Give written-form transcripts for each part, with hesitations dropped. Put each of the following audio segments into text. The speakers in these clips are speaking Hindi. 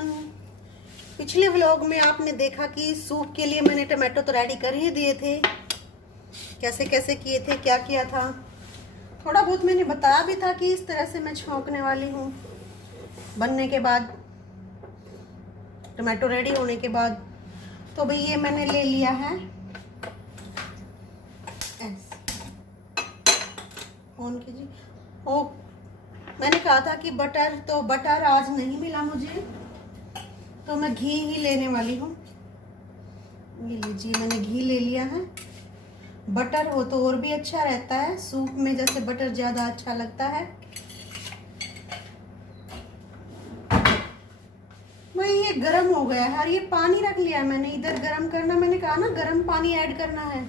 एवरीवन। पिछले व्लॉग में आपने देखा कि सूप के लिए मैंने टमाटो तो रेडी कर ही दिए थे। कैसे कैसे किए थे, क्या किया था, थोड़ा बहुत मैंने बताया भी था कि इस तरह से मैं छौंकने वाली हूँ। बनने के बाद, टमाटो रेडी होने के बाद, तो भाई ये मैंने ले लिया है ऑन कीजिए। ओ, मैंने कहा था कि बटर, तो बटर आज नहीं मिला मुझे, तो मैं घी ही लेने वाली हूँ। ये लीजिए, मैंने घी ले लिया है। बटर हो तो और भी अच्छा रहता है, सूप में जैसे बटर ज़्यादा अच्छा लगता है। भाई ये गरम हो गया है और ये पानी रख लिया मैंने इधर गरम करना। मैंने कहा ना गरम पानी ऐड करना है,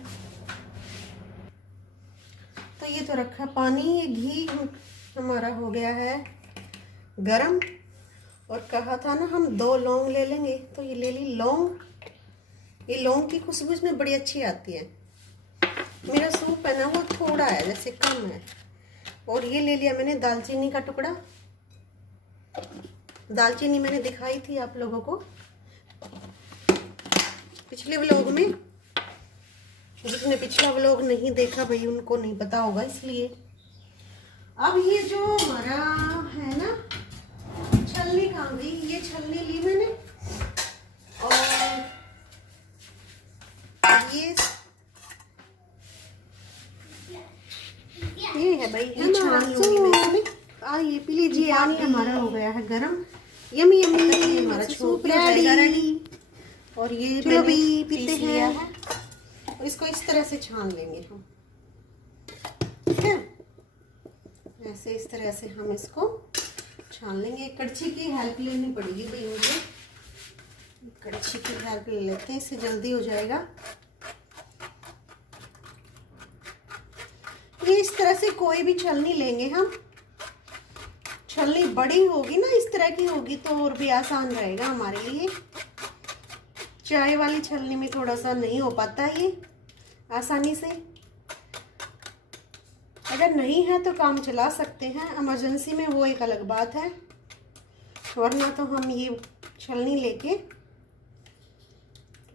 तो ये तो रखा पानी। ये घी हमारा हो गया है गरम, और कहा था ना हम 2 लौंग ले लेंगे, तो ये ले ली लौंग। ये लौंग की खुशबू इसमें बड़ी अच्छी आती है। मेरा सूप है ना वो थोड़ा है, जैसे कम है। और ये ले लिया मैंने दालचीनी का टुकड़ा। दालचीनी मैंने दिखाई थी आप लोगों को पिछले व्लॉग में। जिसने पिछला व्लॉग नहीं देखा भाई उनको नहीं पता होगा, इसलिए। अब ये जो हमारा है ना, छलनी कहाँ गई? ये छलनी ली मैंने, और ये है भाई, ये छान लूंगी मैं इसमें। ये पी लीजिए, पानी हमारा हो गया है गरम। यमी यमी हमारा सूप रेडी। और ये चलो भी पीते हैं। और इसको इस तरह से छान लेंगे हम, ठीक है? ऐसे इस तरह से हम इसको छान लेंगे। कड़छी की हेल्प लेनी पड़ेगी भाई मुझे। कड़छी की हेल्प ले लेते हैं, इससे जल्दी हो जाएगा। ये इस तरह से कोई भी छलनी लेंगे हम। छलनी बड़ी होगी ना, इस तरह की होगी तो और भी आसान रहेगा हमारे लिए। चाय वाली छलनी में थोड़ा सा नहीं हो पाता ये आसानी से। अगर नहीं है तो काम चला सकते हैं, इमरजेंसी में वो एक अलग बात है। वरना तो हम ये छलनी लेके,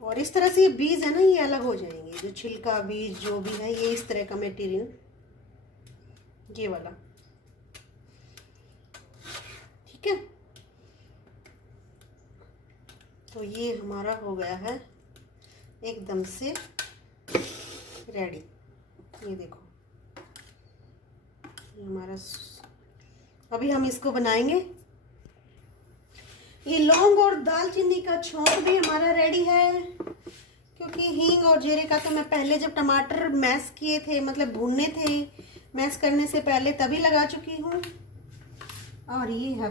और इस तरह से ये बीज है ना ये अलग हो जाएंगे। जो छिलका बीज जो भी है, ये इस तरह का मटेरियल, ये वाला, ठीक है? तो ये हमारा हो गया है एकदम से रेडी। ये देखो, ये हमारा, अभी हम इसको बनाएंगे। ये लौंग और दालचीनी का छौंक भी हमारा रेडी है, क्योंकि हींग और जीरे का तो मैं पहले जब टमाटर मैश किए थे, मतलब भूनने थे, मैश करने से पहले तभी लगा चुकी हूँ। और ये है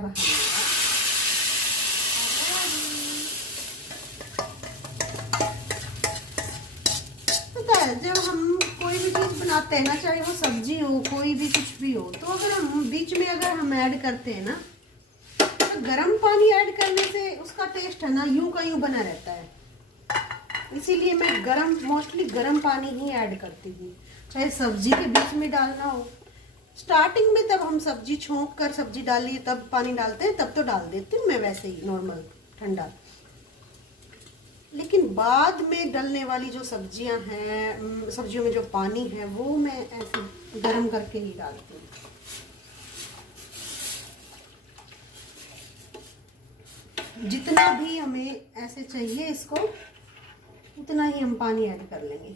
पता है, जब हम कोई भी चीज़ बनाते हैं ना, चाहे वो सब्जी हो, कोई भी कुछ भी हो, तो अगर हम बीच में अगर हम ऐड करते हैं ना, तो गर्म पानी ऐड करने से उसका टेस्ट है ना यूं का यूं बना रहता है। इसीलिए मैं मोस्टली गर्म पानी ही ऐड करती हूँ, चाहे सब्जी के बीच में डालना हो। स्टार्टिंग में तब हम सब्जी छोंक कर सब्जी डाली तब पानी डालते हैं, तब तो डाल देती हूँ मैं वैसे ही नॉर्मल ठंडा। लेकिन बाद में डलने वाली जो सब्जियां हैं, सब्जियों में जो पानी है, वो मैं ऐसे गर्म करके ही डालती हूँ। जितना भी हमें ऐसे चाहिए इसको, उतना ही हम पानी ऐड कर लेंगे।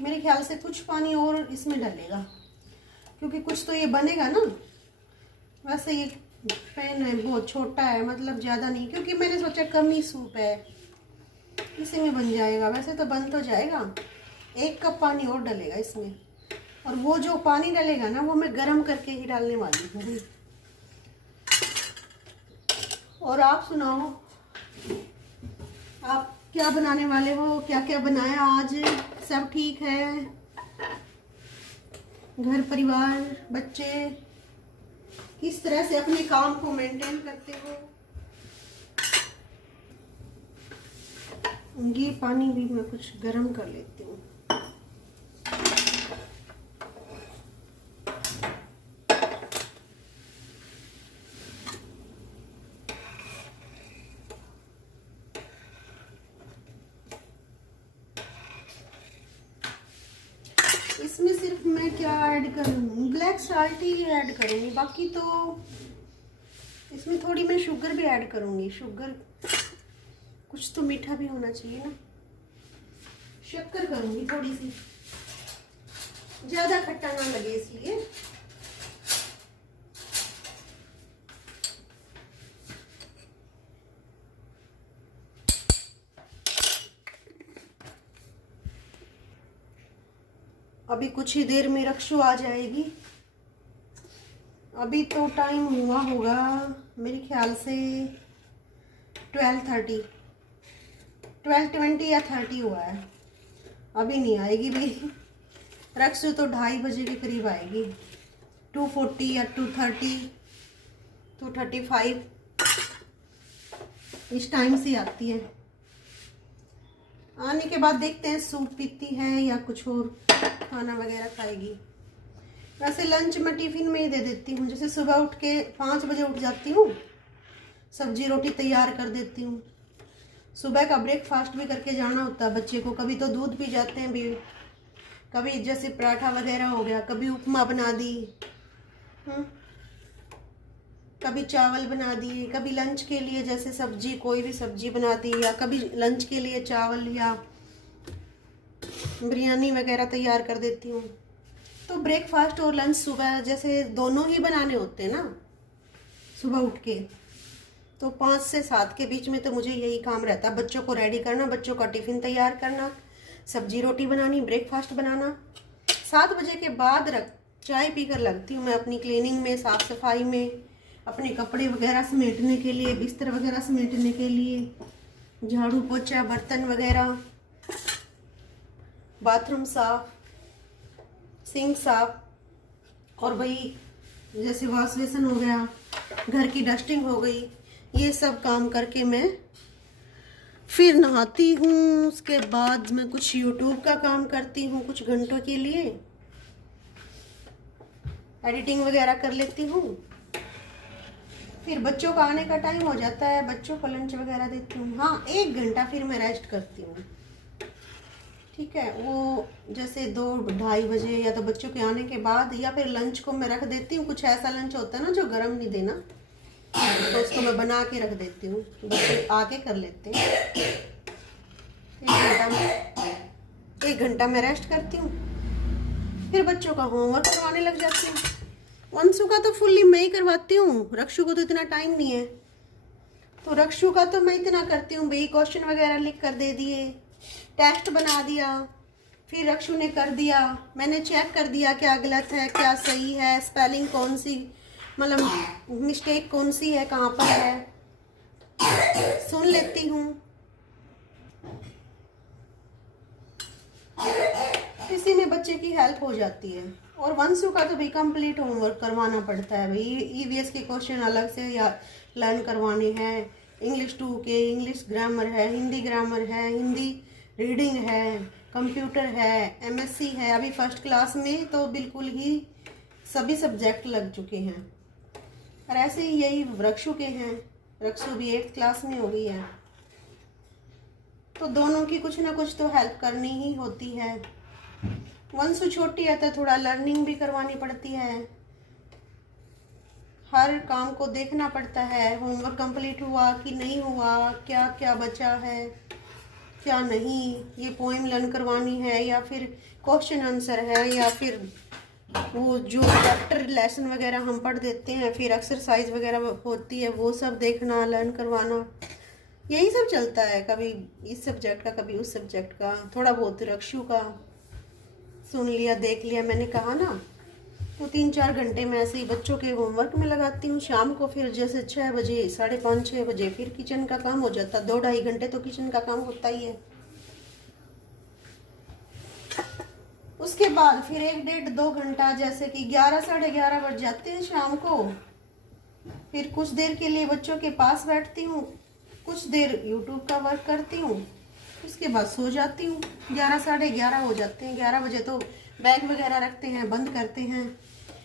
मेरे ख्याल से कुछ पानी और इसमें डलेगा, क्योंकि कुछ तो ये बनेगा ना। वैसे ये पैन है बहुत छोटा है, मतलब ज़्यादा नहीं, क्योंकि मैंने सोचा कम ही सूप है, इसी में बन जाएगा। वैसे तो बन तो जाएगा, 1 कप पानी और डलेगा इसमें। और वो जो पानी डलेगा ना, वो मैं गरम करके ही डालने वाली हूँ। और आप सुनाओ, आप क्या बनाने वाले हो? क्या क्या बनाया आज? सब ठीक है? घर परिवार बच्चे किस तरह से अपने काम को मेंटेन करते हो? ये पानी भी मैं कुछ गर्म कर लेती हूँ। इसमें सिर्फ मैं क्या ऐड करूँगी, ब्लैक सॉल्ट ही ऐड करूँगी, बाकी तो इसमें थोड़ी मैं शुगर भी ऐड करूँगी। शुगर, कुछ तो मीठा भी होना चाहिए ना, शक्कर करूँगी थोड़ी सी, ज़्यादा खट्टा ना लगे इसलिए। अभी कुछ ही देर में रक्षु आ जाएगी। अभी तो टाइम हुआ होगा मेरे ख्याल से 12:30, 12:20 या 30 हुआ है। अभी नहीं आएगी भाई। रक्षु तो 2:30 बजे के करीब आएगी, 2:40 या 2:30, 2:35 इस टाइम से आती है। आने के बाद देखते हैं सूप पीती है या कुछ और खाना वगैरह खाएगी। वैसे लंच मैं टिफिन में ही दे देती हूँ। जैसे सुबह उठ के 5 बजे उठ जाती हूँ, सब्जी रोटी तैयार कर देती हूँ। सुबह का ब्रेकफास्ट भी करके जाना होता है बच्चे को। कभी तो दूध पी जाते हैं भी, कभी जैसे पराठा वगैरह हो गया, कभी उपमा बना दी, कभी चावल बना दिए, कभी लंच के लिए जैसे सब्जी, कोई भी सब्जी बना दी, या कभी लंच के लिए चावल या बिरयानी वगैरह तैयार कर देती हूँ। तो ब्रेकफास्ट और लंच सुबह जैसे दोनों ही बनाने होते हैं ना सुबह उठ के। तो 5 से 7 के बीच में तो मुझे यही काम रहता है, बच्चों को रेडी करना, बच्चों का टिफ़िन तैयार करना, सब्जी रोटी बनानी, ब्रेकफास्ट बनाना। 7 बजे के बाद चाय पीकर लगती हूँ मैं अपनी क्लीनिंग में, साफ़ सफाई में, अपने कपड़े वगैरह समेटने के लिए, बिस्तर वगैरह समेटने के लिए, झाड़ू पोछा, बर्तन वगैरह, बाथरूम साफ, सिंक साफ, और वही जैसे वॉश बेसन हो गया, घर की डस्टिंग हो गई, ये सब काम करके मैं फिर नहाती हूँ। उसके बाद मैं कुछ यूट्यूब का काम करती हूँ कुछ घंटों के लिए, एडिटिंग वगैरह कर लेती हूँ। फिर बच्चों का आने का टाइम हो जाता है, बच्चों को लंच वगैरह देती हूँ। हाँ, 1 घंटा फिर मैं रेस्ट करती हूँ, ठीक है। वो जैसे 2-2:30 बजे या तो बच्चों के आने के बाद, या फिर लंच को मैं रख देती हूँ। कुछ ऐसा लंच होता है ना जो गर्म नहीं देना, तो उसको मैं बना के रख देती हूँ, बच्चे आके कर लेते हैं। 1 घंटा मैं रेस्ट करती हूँ, फिर बच्चों का होमवर्क करवाने लग जाती हूँ। वंशु का तो फुल्ली मैं ही करवाती हूँ, रक्षु को तो इतना टाइम नहीं है। तो रक्षु का तो मैं इतना करती हूँ भाई, क्वेश्चन वगैरह लिख कर दे दिए, टेस्ट बना दिया, फिर रक्षु ने कर दिया, मैंने चेक कर दिया क्या गलत है क्या सही है, स्पेलिंग कौन सी, मतलब मिस्टेक कौन सी है, कहाँ पर है, सुन लेती हूँ। इसी में बच्चे की हेल्प हो जाती है। और वंशु का तो भाई कंप्लीट होमवर्क करवाना पड़ता है भाई। ईवीएस के क्वेश्चन अलग से या लर्न करवाने हैं, इंग्लिश 2 के, इंग्लिश ग्रामर है, हिंदी ग्रामर है, हिंदी रीडिंग है, कंप्यूटर है, एमएससी है। अभी फर्स्ट क्लास में तो बिल्कुल ही सभी सब्जेक्ट लग चुके हैं। और ऐसे ही यही रक्षु के हैं, रक्षु भी 8th क्लास में हो गई है। तो दोनों की कुछ ना कुछ तो हेल्प करनी ही होती है। वंशु छोटी है तो थोड़ा लर्निंग भी करवानी पड़ती है, हर काम को देखना पड़ता है, होमवर्क कंप्लीट हुआ कि नहीं हुआ, क्या क्या बचा है क्या नहीं, ये पोएम लर्न करवानी है या फिर क्वेश्चन आंसर है, या फिर वो जो चैप्टर लेसन वगैरह हम पढ़ देते हैं, फिर एक्सरसाइज वगैरह होती है, वो सब देखना, लर्न करवाना, यही सब चलता है। कभी इस सब्जेक्ट का, कभी उस सब्जेक्ट का, थोड़ा बहुत रक्षु का सुन लिया, देख लिया, मैंने कहा ना। तो 3-4 घंटे मैं ऐसे ही बच्चों के होमवर्क में लगाती हूँ। शाम को फिर जैसे 6 बजे, 5:30-6 बजे फिर किचन का काम हो जाता है। 2-2.5 घंटे तो किचन का काम होता ही है। उसके बाद फिर 1-1.5-2 घंटा, जैसे कि 11-11:30 बज जाते हैं शाम को। फिर कुछ देर के लिए बच्चों के पास बैठती हूँ, कुछ देर यूट्यूब का वर्क करती हूँ, उसके बाद सो जाती हूँ। 11-11:30 हो जाते हैं। 11 बजे तो बैग वगैरह रखते हैं, बंद करते हैं,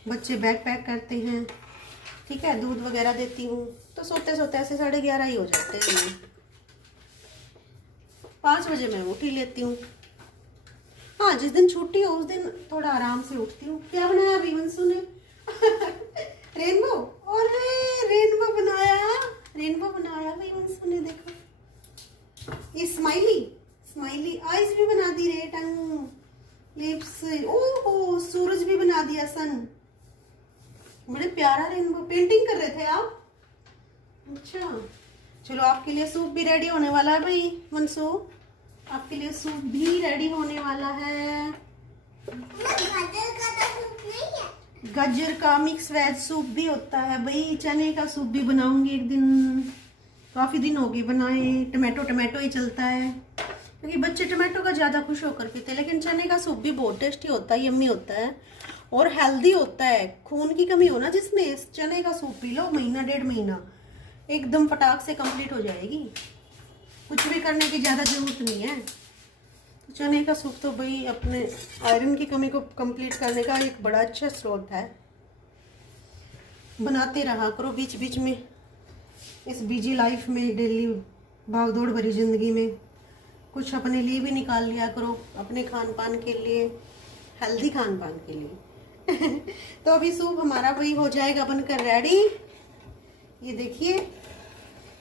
बच्चे बैग पैक करते हैं, ठीक है, दूध वगैरह देती हूँ, तो सोते सोते ऐसे 11:30 ही हो जाते हैं। 5 बजे मैं उठ ही लेती हूँ। हाँ, जिस दिन छुट्टी हो उस दिन थोड़ा आराम से उठती हूँ। क्या बनाया अभी वंशु ने? रेनबो। और रेनबो बनाया भाई वंशु ने, देखो ये स्माइली स्माइली आईज भी बना दी रे, टंग, लिप्स, ओहो सूरज भी बना दिया, सन। बड़े प्यारा रेनबो। पेंटिंग कर रहे थे आप? अच्छा, चलो आपके लिए सूप भी रेडी होने वाला है भाई वंशु, आपके लिए सूप भी रेडी होने वाला है। गाजर का मिक्स वेज सूप भी होता है भाई, चने का सूप भी बनाऊंगी एक दिन, काफी दिन हो गए बनाए। टमाटो ही चलता है क्योंकि बच्चे टमाटो का ज्यादा खुश होकर पीते हैं, लेकिन चने का सूप भी बहुत टेस्टी होता है, यम्मी होता है और हेल्दी होता है। खून की कमी हो ना जिसमें, चने का सूप पी लो, महीना 1.5 महीना एकदम फटाक से कंप्लीट हो जाएगी, कुछ भी करने की ज़्यादा जरूरत नहीं है। तो चने का सूप तो भाई अपने आयरन की कमी को कंप्लीट करने का एक बड़ा अच्छा स्रोत है। बनाते रहा करो बीच बीच में, इस बिजी लाइफ में, डेली भाग दौड़ भरी ज़िंदगी में कुछ अपने लिए भी निकाल लिया करो, अपने खान पान के लिए, हेल्दी खान पान के लिए। तो अभी सूप हमारा भाई हो जाएगा बनकर रेडी। ये देखिए,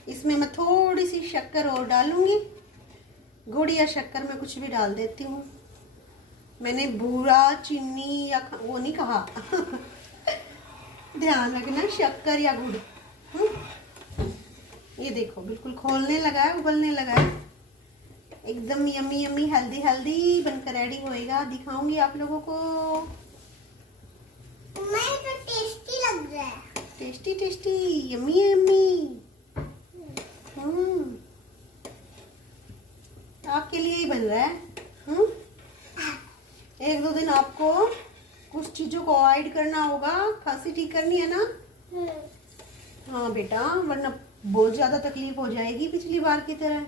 इसमें मैं थोड़ी सी शक्कर और डालूंगी, गुड़ या शक्कर में कुछ भी डाल देती हूँ। मैंने बूरा चीनी या वो नहीं कहा। ध्यान रखना, शक्कर या गुड़। ये देखो बिल्कुल खोलने लगा है, उबलने लगा है, एकदम यम्मी यम्मी हेल्दी हेल्दी बनकर रेडी होएगा। दिखाऊंगी आप लोगों को। मैं तो टेस्टी लग रहा है, टेस्टी टेस्टी यम्मी यम्मी। आपके लिए ही बन रहा है। 1-2 दिन आपको कुछ चीजों को अवॉइड करना होगा, खांसी ठीक करनी है ना। हाँ बेटा, वरना बहुत ज्यादा तकलीफ हो जाएगी पिछली बार की तरह।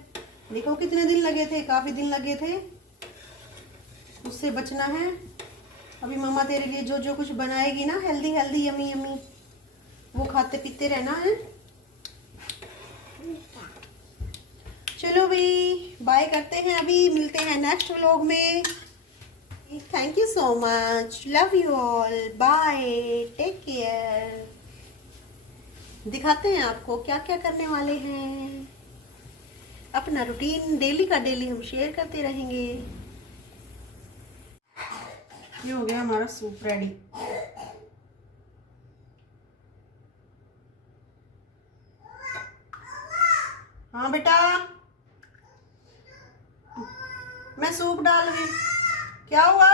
देखो कितने दिन लगे थे, काफी दिन लगे थे, उससे बचना है। अभी मम्मा तेरे लिए जो जो कुछ बनाएगी ना हेल्दी हेल्दी यम्मी यम्मी, वो खाते पीते रहना है। चलो भाई बाय करते हैं, अभी मिलते हैं नेक्स्ट व्लॉग में। Thank you so much, love you all, bye, take care. दिखाते हैं आपको क्या क्या करने वाले हैं, अपना रूटीन डेली का डेली हम शेयर करते रहेंगे। ये हो गया हमारा सूप रेडी। हाँ बेटा, मैं सूप डाल रही। क्या हुआ?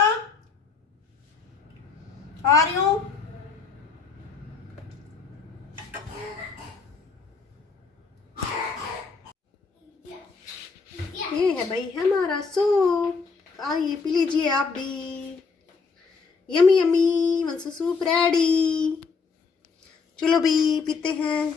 आ रही हूँ। ये है भाई हमारा सूप, आइए पी लीजिए आप भी। Yummy yummy Vanshu soup ready. चलो भी पीते हैं।